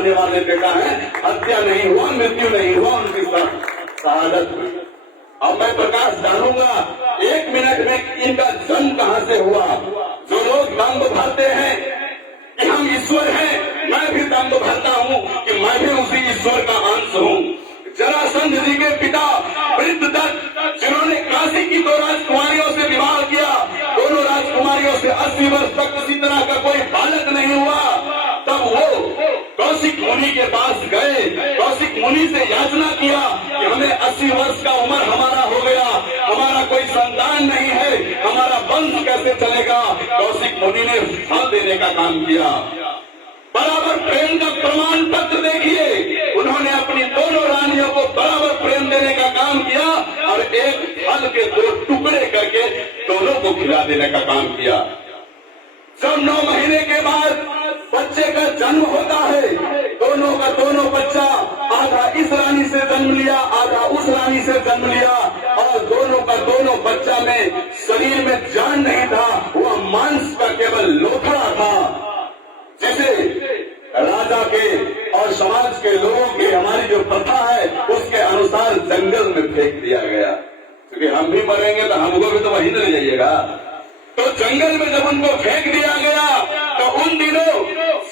आने वाले बेटा है, हत्या नहीं हुआ, मृत्यु नहीं हुआ, उनकी शहादत हुई। अब मैं प्रकाश डालूंगा 1 मिनट में इनका जन्म कहां से हुआ। जो लोग दम्भ भरते हैं कि हम ईश्वर हैं, मैं भी दम्भ भरता हूं कि मैं भी उसी ईश्वर का अंश हूं। जरासंध जी के पिता वृद्धदत्त, जिन्होंने काशी की 2 राजकुमारियों से विवाह किया, दोनों राजकुमारियों से 80 वर्ष तक किसी तरह का कोई बालक नहीं हुआ, तब वो कौशिक मुनि के पास गए। कौशिक मुनि से याचना किया कि हमें 80 वर्ष का उम्र हमारा हो गया, हमारा कोई संतान नहीं है, हमारा वंश कैसे चलेगा। कौशिक मुनि ने फल देने का काम किया। बराबर प्रेम का प्रमाण पत्र देखिए, उन्होंने अपनी दोनों रानियों को बराबर प्रेम देने का काम किया और एक फल के 2 टुकड़े करके दोनों को खिला देने का काम किया। जब 9 महीने के बाद बच्चे का जन्म होता है, दोनों का दोनों बच्चा आधा इस रानी से जन्म लिया, आधा उस रानी से जन्म लिया, और दोनों का दोनों बच्चा में शरीर में जान नहीं था, वह मांस का केवल लोथड़ा था। जैसे राजा के और समाज के लोगों की हमारी जो प्रथा है उसके अनुसार जंगल में फेंक दिया गया, क्योंकि हम भी मरेंगे तो हमको भी तो वहीं ले जाइएगा। तो जंगल में जब उनको फेंक दिया गया तो उन दिनों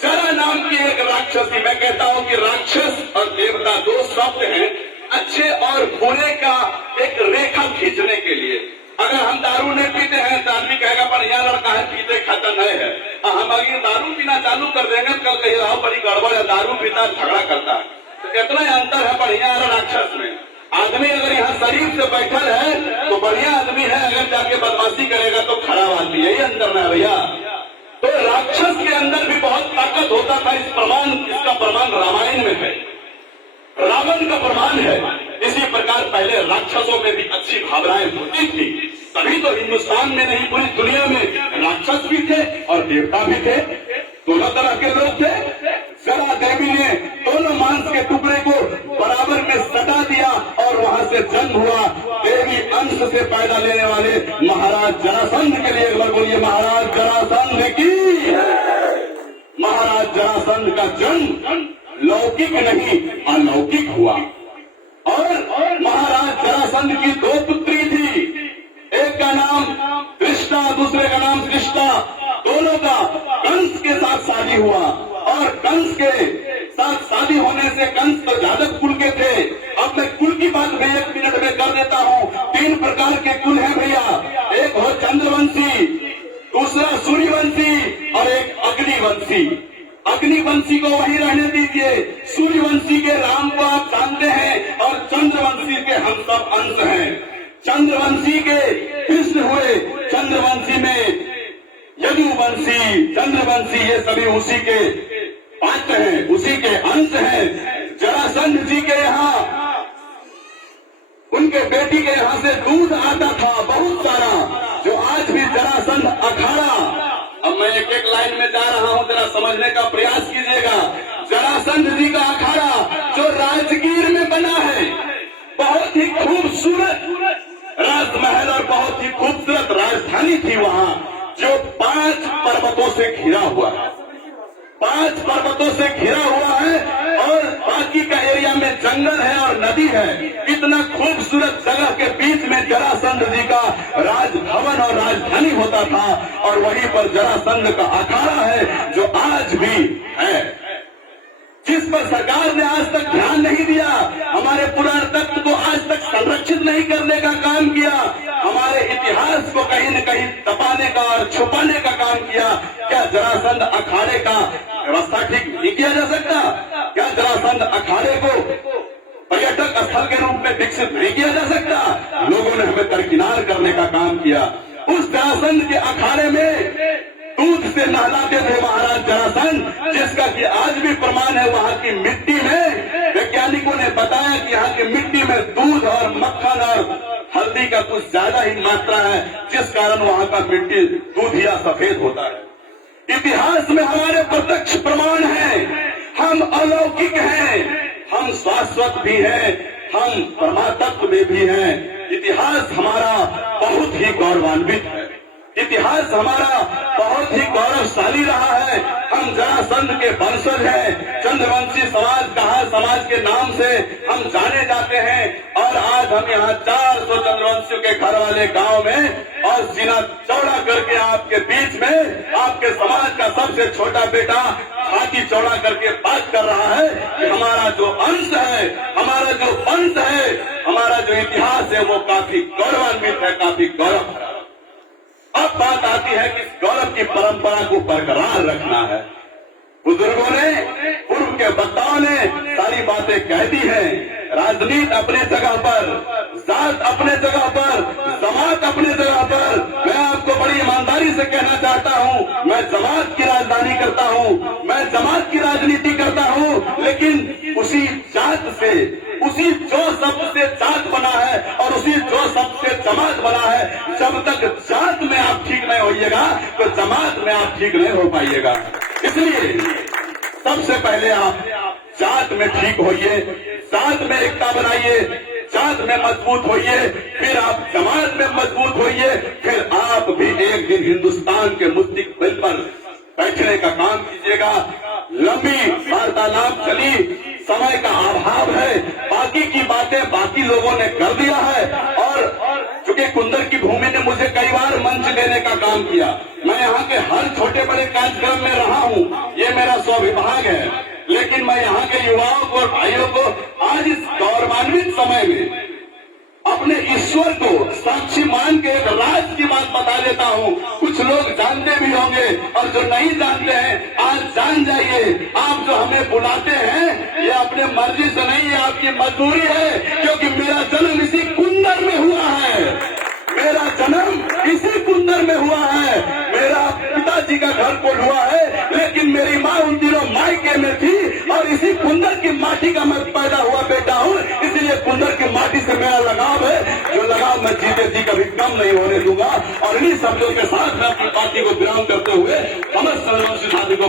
जरा नाम की एक राक्षसी, मैं कहता हूं कि राक्षस और देवता 2 शब्द हैं अच्छे और बुरे का एक रेखा खींचने के लिए। अगर हम दारू नहीं पीते हैं तो आदमी कहेगा बढ़िया लड़का है, पीते खाता नहीं है। हम अगर दारू पीना चालू कर देंगे कल कहेगा बड़ी गड़बड़ है, दारू पीता झगड़ा करता है। तो इतना अंतर है बढ़िया और राक्षस में। आदमी अगर यहाँ शरीफ से बैठल है तो बढ़िया आदमी है, अगर जाके बदमाशी करेगा तो खराब आदमी, यही अंतर है भैया। तो राक्षस के अंदर भी बहुत ताकत होता था। इसका प्रमाण रामायण में है, रावण का प्रमाण है। इसी प्रकार पहले राक्षसों में भी अच्छी भावनाएं होती थी, तभी तो हिंदुस्तान में नहीं पूरी दुनिया में राक्षस भी थे और देवता भी थे, दोनों तरह के लोग थे। जरा देवी ने दोनों मांस के टुकड़े को बराबर में सटा दिया और वहां से जन्म हुआ। देवी अंश से पैदा लेने वाले महाराज जरासंध के लिए एक बार बोलिए महाराज जरासंध की। महाराज जरासंध का जन्म लौकिक नहीं अलौकिक हुआ और महाराज जरासंध की 2 पुत्री थी, एक का नाम कृष्णा, दूसरे का नाम कृष्णा। दोनों का कंस के साथ शादी हुआ और कंस के साथ शादी होने से कंस तो जादव कुल के थे। अब मैं कुल की बात भी 1 मिनट में कर देता हूँ। 3 प्रकार के कुल हैं भैया, एक हो चंद्रवंशी, दूसरा सूर्यवंशी और एक अग्निवंशी। अग्निवंशी को वहीं रहने दीजिए, सूर्यवंशी के राम को आप जानते हैं और चंद्रवंशी के हम सब अंश हैं। चंद्रवंशी के कृष्ण हुए, चंद्रवंशी में यदुवंशी, चंद्रवंशी, ये सभी उसी के पात्र हैं, उसी के अंश हैं। जरासंध जी के यहाँ उनके बेटी के यहाँ से दूध आता था बहुत सारा, जो आज भी जरासंध अखाड़ा। अब मैं एक एक लाइन में जा रहा हूँ, जरा समझने का प्रयास कीजिएगा। जरासंध जी का अखाड़ा जो राजगीर में बना है, बहुत ही खूबसूरत राजमहल और बहुत ही खूबसूरत राजधानी थी वहाँ, जो 5 पर्वतों से घिरा हुआ है। 5 पर्वतों से घिरा हुआ है और बाकी का एरिया में जंगल है और नदी है। इतना खूबसूरत जगह के बीच में जरासंध जी का राजभवन और राजधानी होता था और वहीं पर जरासंध का अखाड़ा है जो आज भी है, जिस पर सरकार ने आज तक ध्यान नहीं दिया। हमारे पुरातत्व को आज तक संरक्षित नहीं करने का काम किया, हमारे इतिहास को कहीं न कहीं दबाने का और छुपाने का काम किया। क्या जरासंध अखाड़े का व्यवस्था ठीक नहीं किया जा सकता? क्या जरासंध अखाड़े को पर्यटक स्थल के रूप में विकसित नहीं किया जा सकता? लोगों ने हमें दरकिनार करने का काम किया। उस जरासंध के अखाड़े में दूध से नहलाते थे महाराज जरासंध, जिसका कि आज भी प्रमाण है। वहाँ की मिट्टी में वैज्ञानिकों ने बताया कि यहाँ की मिट्टी में दूध और मक्खन और हल्दी का कुछ ज्यादा ही मात्रा है, जिस कारण वहाँ का मिट्टी दूधिया सफेद होता है। इतिहास में हमारे प्रत्यक्ष प्रमाण है, हम अलौकिक हैं, हम शाश्वत भी हैं, हम परमात्म में भी हैं। इतिहास हमारा बहुत ही गौरवान्वित है, इतिहास हमारा बहुत ही गौरवशाली रहा है। हम जरासंध के वंशज हैं, चंद्रवंशी समाज के नाम से हम जाने जाते हैं। और आज हम यहाँ 400 चंद्रवंशियों के घर वाले गांव में और सीना चौड़ा करके आपके बीच में आपके समाज का सबसे छोटा बेटा छाती चौड़ा करके बात कर रहा है कि हमारा जो अंश है, हमारा जो वंश है, हमारा जो इतिहास है वो काफी गौरवान्वित है, काफी गौरव भरा। अब बात आती है कि इस गौरव की परंपरा को बरकरार रखना है। बुजुर्गों ने, पूर्व के वक्ताओं ने सारी बातें कह दी हैं। राजनीति अपने जगह पर, जात अपने जगह पर, जमात अपने जगह पर। मैं आपको बड़ी ईमानदारी से कहना चाहता हूं, मैं जमात की राजधानी करता हूं, मैं जमात की राजनीति करता हूं, लेकिन उसी जात से, उसी जो शब्द से जात बना है और उसी जो शब्द से जमात बना है, जब तक जात में आप ठीक नहीं होइएगा तो जमात में आप ठीक नहीं हो पाइएगा। इसलिए सबसे पहले आप जात में ठीक होइए, जात में एकता बनाइए, जात में मजबूत होइए, फिर आप जमात में मजबूत होइए, फिर आप भी एक दिन हिंदुस्तान के मुस्तकबिल पर बैठने का काम कीजिएगा। लंबी वार्तालाप चली, समय का अभाव है, बाकी की बातें बाकी लोगों ने कर दिया है। और चूंकि कुंदर की भूमि ने मुझे कई बार मंच देने का काम किया, मैं यहाँ के हर छोटे बड़े कार्यक्रम में रहा हूँ, ये मेरा स्वविभाग है, लेकिन मैं यहाँ के युवाओं को और भाइयों को आज इस गौरवान्वित समय में अपने ईश्वर को साक्षी मान के एक राज की बात बता देता हूँ। कुछ लोग जानते भी होंगे और जो नहीं जानते हैं आज जान जाइए। आप जो हमें बुलाते हैं ये अपने मर्जी से नहीं है, आपकी मजबूरी है, क्योंकि मेरा जन्म इसी कुंदर में हुआ है, मेरा जन्म इसी कुंदर में हुआ है, मेरा पिताजी का घर कोल हुआ है, लेकिन मेरी माँ उन दिनों मायके में थी और इसी कुंदर की माटी का मैं पैदा हुआ बेटा हूँ। इसलिए कुंदर की माटी से मेरा लगाव है, जो लगाव मैं जीते जी कभी कम नहीं होने दूंगा। और इन्हीं शब्दों के साथ मैं अपनी पार्टी को विराम करते हुए समस्त चंद्रवंशी साथी को